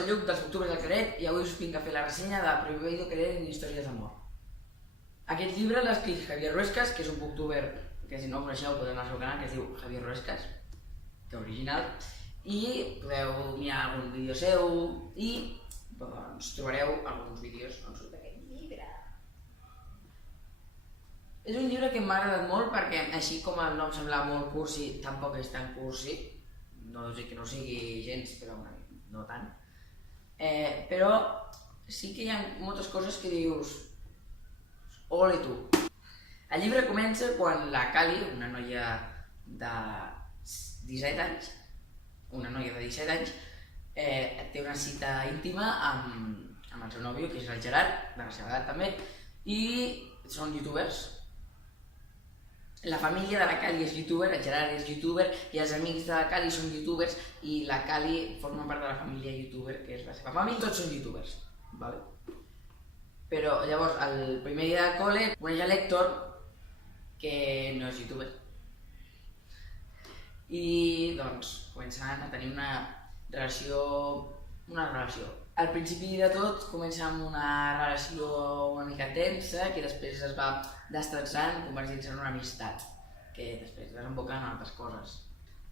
soc el Lluc dels Octubres del Caret i avui us vinc a fer la ressenya de Prohibido querer en històries d'amor. Aquest llibre l'ha escrit Javier Ruescas, que és un booktuber que si no el coneixeu podeu anar al seu canal, que es diu Javier Ruescas, que original, i podeu mirar algun vídeo seu i doncs, trobareu alguns vídeos d'aquest llibre. És un llibre que m'ha agradat molt perquè, així com el nom sembla molt cursi, tampoc és tan cursi. No dic que no sigui gens, però no tant. Però sí que hi ha moltes coses que dius ole tu. El llibre comença quan la Cali, una noia de 17 anys, té una cita íntima amb el seu nòvio, que és el Gerard, de la seva edat també, i són youtubers. La família de la Cali és youtuber, el Gerard és youtuber i els amics de la Cali són youtubers i la Cali forma part de la família youtuber, que és la seva família, tots són youtubers. Però llavors, el primer dia de col·le, coneix a l'Héctor, que no és youtuber. I doncs comencen a tenir una relació. Al principi de tot comença amb una relació una mica tensa que després es va destrensant, convertint-se en una amistat, que després desemboca en altres coses.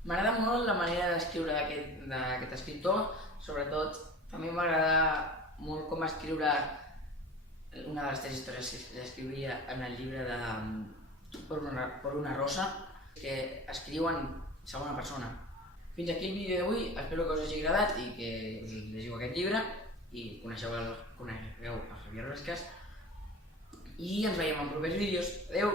M'agrada molt la manera d'escriure d'aquest escriptor, sobretot també m'agrada molt com escriure una de les 3 històries que escrivia en el llibre de Por una rosa, que escriu en segona persona. Fins aquí el vídeo d'avui, espero que us hagi agradat i que us llegiu aquest llibre i conegueu el Javier Ruescas i ens veiem en propers vídeos. Adeu!